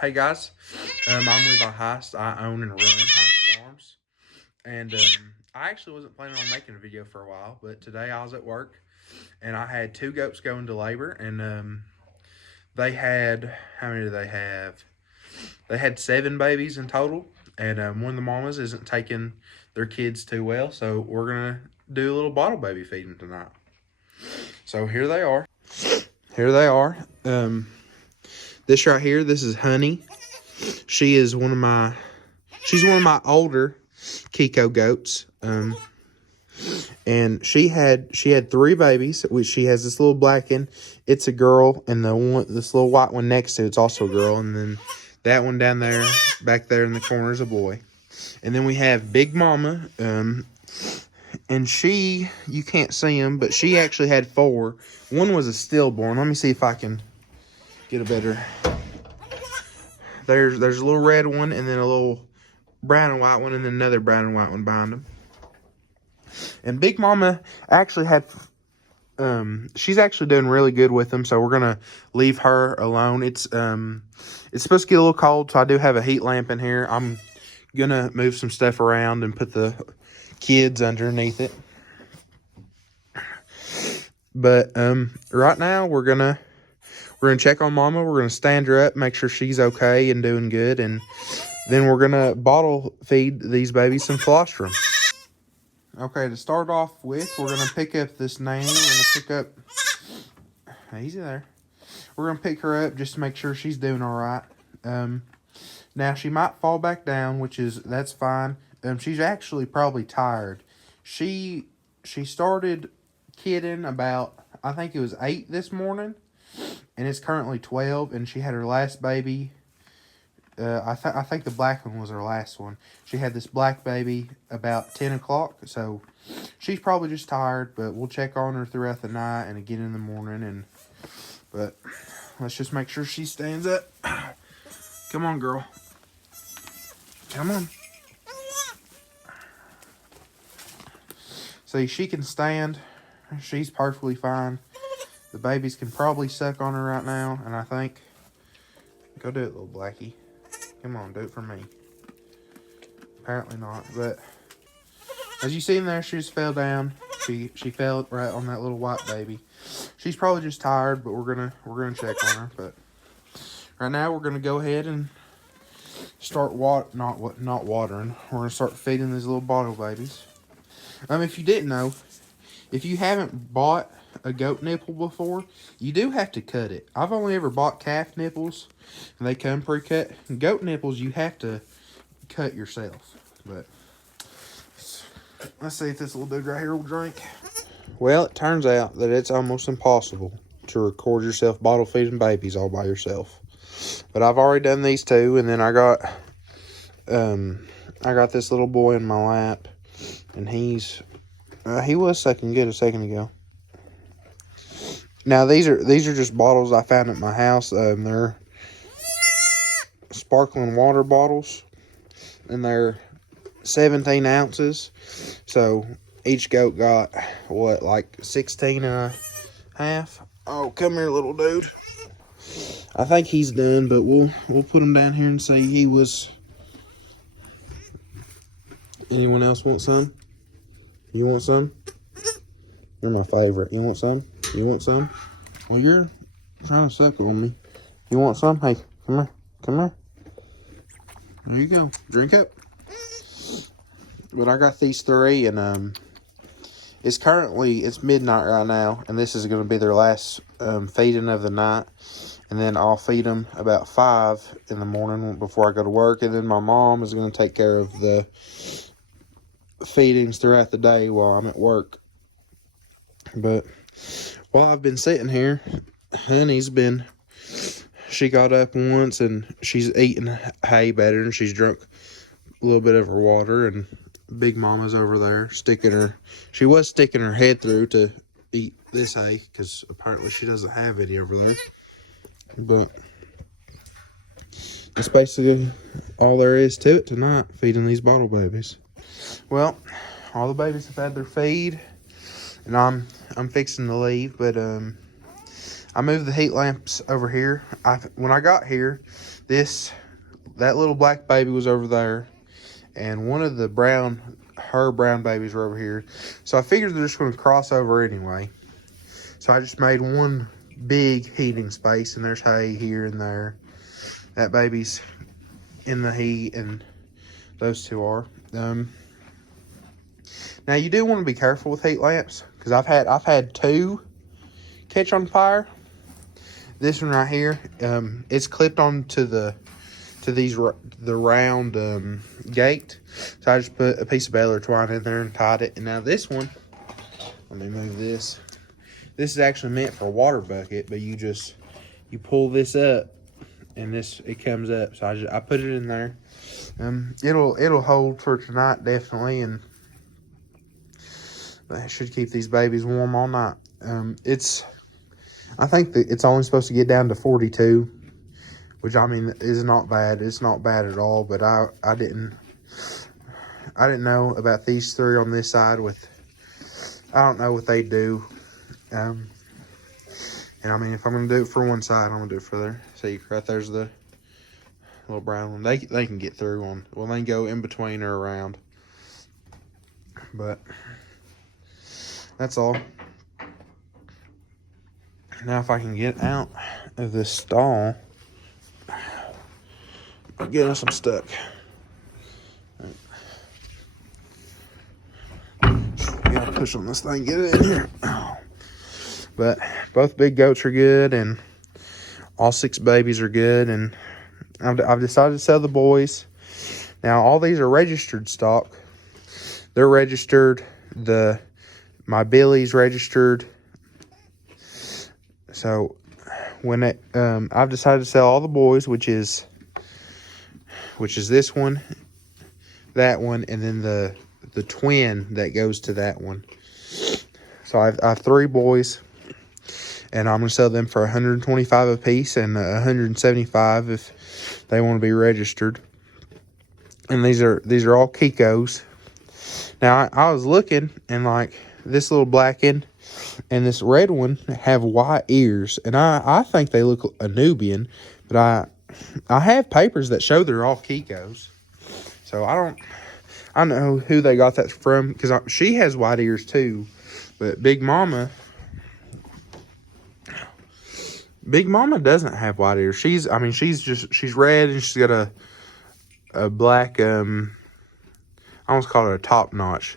Hey guys, I'm Levi Heist. I own and run Heist Farms, and I actually wasn't planning on making a video for a while, but today I was at work, and I had two goats go into labor, and they had, how many do they have? They had 7 babies in total, and one of the mamas isn't taking their kids too well, so we're gonna do a little bottle baby feeding tonight. So here they are. Here they are. This right here, this is Honey. She's one of my older Kiko goats. And she had 3 babies, which she has this little black one. It's a girl, and this little white one next to it's also a girl, and then that one down there, back there in the corner is a boy. And then we have Big Mama, and you can't see them, but she actually had 4. One was a stillborn. Let me see if I can get a better. There's a little red one, and then a little brown and white one, and then another brown and white one behind them. And Big Mama actually had, she's actually doing really good with them, so we're gonna leave her alone. It's supposed to get a little cold, so I do have a heat lamp in here. I'm gonna move some stuff around and put the kids underneath it. But right now we're gonna check on Mama. We're gonna stand her up, make sure she's okay and doing good, and then we're gonna bottle feed these babies some colostrum. Okay, to start off with, we're going to pick up this nanny. We're going to pick up... Easy there. We're going to pick her up just to make sure she's doing all right. Now, she might fall back down, that's fine. She's actually probably tired. She started kidding about, I think it was 8 this morning, and it's currently 12, and she had her last baby... I think the black one was her last one. She had this black baby about 10 o'clock, so she's probably just tired, but we'll check on her throughout the night and again in the morning. But let's just make sure she stands up. Come on, girl. Come on. See, she can stand. She's perfectly fine. The babies can probably suck on her right now, and I think... Go do it, little blackie. Come on, do it for me. Apparently not, but as you see in there, she just fell down. She fell right on that little white baby. She's probably just tired, but we're gonna check on her. But right now, we're gonna go ahead and start not watering. We're gonna start feeding these little bottle babies. If you didn't know, if you haven't bought a goat nipple before, you do have to cut it. I've only ever bought calf nipples, and they come pre-cut. Goat nipples, you have to cut yourself. But let's see if this little dude right here will drink. Well, it turns out that it's almost impossible to record yourself bottle feeding babies all by yourself. But I've already done these 2, and then I got this little boy in my lap, and he was sucking good a second ago. Now, these are just bottles I found at my house. They're sparkling water bottles, and they're 17 ounces. So, each goat got, like 16 and a half? Oh, come here, little dude. I think he's done, but we'll put him down here and say he was... Anyone else want some? You want some? You're my favorite. You want some? You want some? Well, you're trying to suck on me. You want some? Hey, come here. Come here. There you go. Drink up. But I got these 3, and it's midnight right now, and this is going to be their last feeding of the night. And then I'll feed them about 5 in the morning before I go to work, and then my mom is going to take care of the feedings throughout the day while I'm at work. But while I've been sitting here, she got up once and she's eating hay better, and she's drunk a little bit of her water, and Big Mama's over there she was sticking her head through to eat this hay, because apparently she doesn't have any over there. But that's basically all there is to it tonight, feeding these bottle babies. Well, all the babies have had their feed, and I'm fixing to leave, but I moved the heat lamps over here. When I got here, That little black baby was over there, and one of the her brown babies were over here. So I figured they're just going to cross over anyway. So I just made one big heating space, and there's hay here and there. That baby's in the heat, and those two are. Now you do want to be careful with heat lamps, because I've had two catch on fire. This one right here, it's clipped onto the round gate. So I just put a piece of baler twine in there and tied it. And now this one, let me move this. This is actually meant for a water bucket, but you pull this up, and it comes up. So I put it in there. It'll hold for tonight definitely, and I should keep these babies warm all night. I think that it's only supposed to get down to 42, which I mean is not bad. It's not bad at all, but I didn't know about these three on this side. I don't know what they do. And I mean, if I'm gonna do it for one side, I'm gonna do it for there. See, right there's the little brown one. They can get through on. Well, they can go in between or around. But that's all. Now, if I can get out of this stall, goodness, I'm stuck. Gotta push on this thing, get it in here. But both big goats are good, and all 6 babies are good, and I've decided to sell the boys. Now, all these are registered stock. They're registered. My Billy's registered. So when I've decided to sell all the boys, which is this one, that one, and then the twin that goes to that one. So I have 3 boys, and I'm gonna sell them for $125 a piece, and $175 if they want to be registered. And these are all Kikos. Now I was looking, and like this little black one and this red one have white ears, and I think they look a Nubian, but I have papers that show they're all Kikos. So I don't know who they got that from, because she has white ears too, but Big Mama doesn't have white ears. She's red, and she's got a black I almost call it a top notch.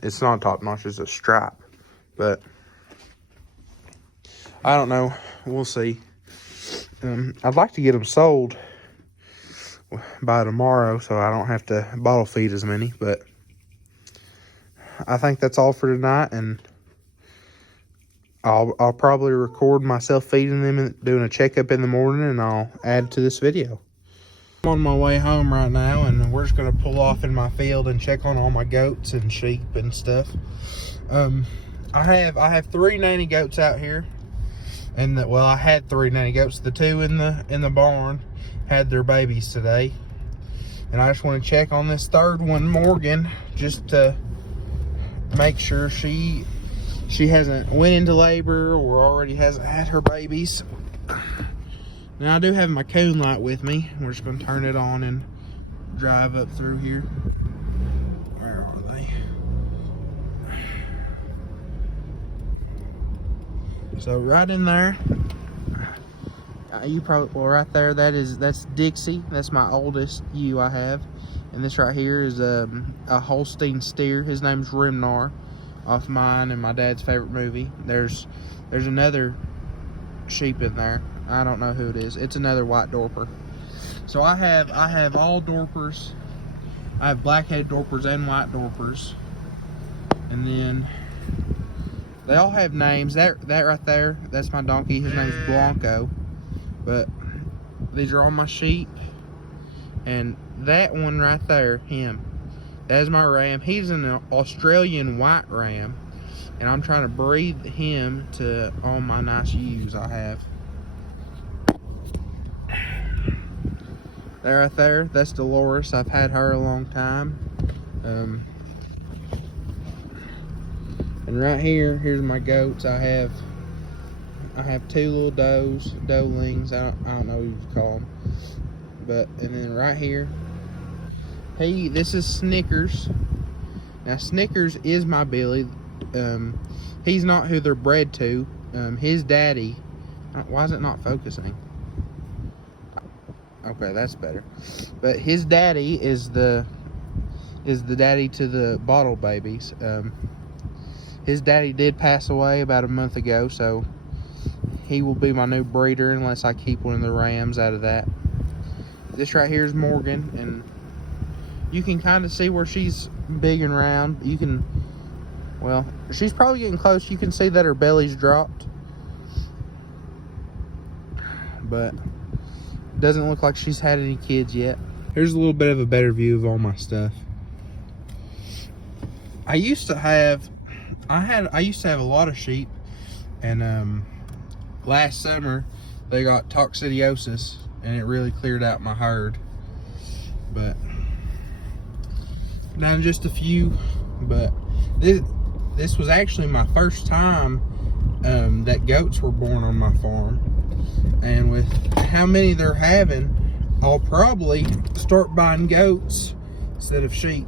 It's not a top notch, it's a stripe. But I don't know. We'll see. I'd like to get them sold by tomorrow, so I don't have to bottle feed as many. But I think that's all for tonight, and I'll probably record myself feeding them and doing a checkup in the morning, and I'll add to this video. I'm on my way home right now, and we're just gonna pull off in my field and check on all my goats and sheep and stuff. I have 3 nanny goats out here, and I had 3 nanny goats. The 2 in the barn had their babies today, and I just want to check on this 3rd one, Morgan, just to make sure she hasn't went into labor or already hasn't had her babies. Now I do have my cone light with me. We're just going to turn it on and drive up through here. Where are they? So right in there, right there, that's Dixie. That's my oldest ewe I have. And this right here is a Holstein steer. His name's Rimnar, off mine and my dad's favorite movie. There's another sheep in there. I don't know who it is. It's another white Dorper. So I have all Dorpers. I have black-headed Dorpers and white Dorpers. And then they all have names. That right there, that's my donkey. His name's Blanco. But these are all my sheep. And that one right there, that is my ram. He's an Australian white ram. And I'm trying to breed him to all my nice ewes I have. That right there, that's Dolores. I've had her a long time. And right here's my goats. I have 2 little doelings. I don't know what you call them. And then right here, this is Snickers. Now Snickers is my Billy. He's not who they're bred to. His daddy, why is it not focusing? Okay, that's better. But his daddy is the daddy to the bottle babies. His daddy did pass away about a month ago, so he will be my new breeder unless I keep one of the Rams out of that. This right here is Morgan, and you can kind of see where she's big and round. You can, well, she's probably getting close. You can see that her belly's dropped, but doesn't look like she's had any kids yet. Here's a little bit of a better view of all my stuff. I used to have a lot of sheep, and last summer they got coccidiosis, and it really cleared out my herd. But down just a few. But this was actually my first time that goats were born on my farm, and with how many they're having, I'll probably start buying goats instead of sheep.